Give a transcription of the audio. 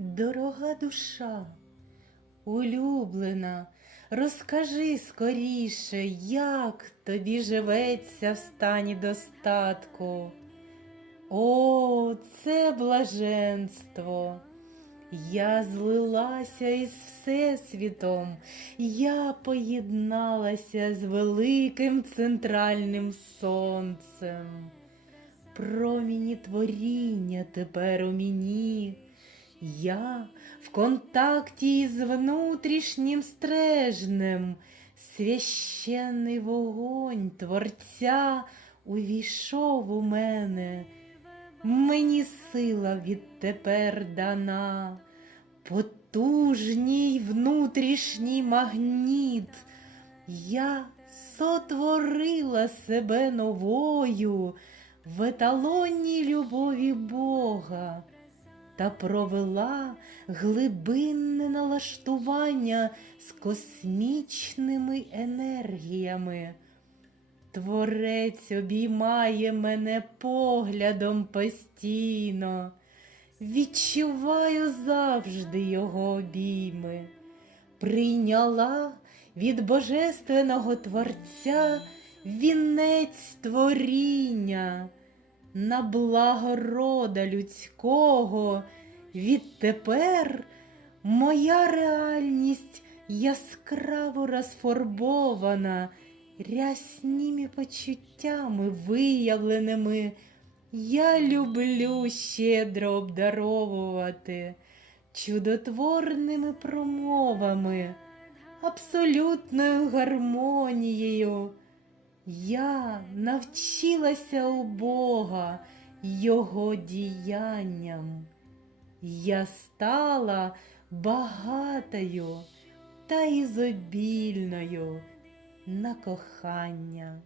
Дорога душа, улюблена, розкажи скоріше, як тобі живеться в стані достатку. О, це блаженство! Я злилася із Всесвітом, я поєдналася з великим центральним сонцем. Проміні творіння тепер у мені. Я в контакті із внутрішнім стрежнем, священний вогонь Творця увійшов у мене. Мені сила відтепер дана, потужній внутрішній магніт. Я сотворила себе новою в еталонній любові Бога та провела глибинне налаштування з космічними енергіями. Творець обіймає мене поглядом постійно, відчуваю завжди його обійми, прийняла від Божественного Творця вінець творіння на благо рода людського. Відтепер моя реальність яскраво розфарбована рясніми почуттями виявленими. Я люблю щедро обдаровувати чудотворними промовами, абсолютною гармонією. Я навчилася у Бога Його діянням. Я стала багатою та ізобільною на кохання.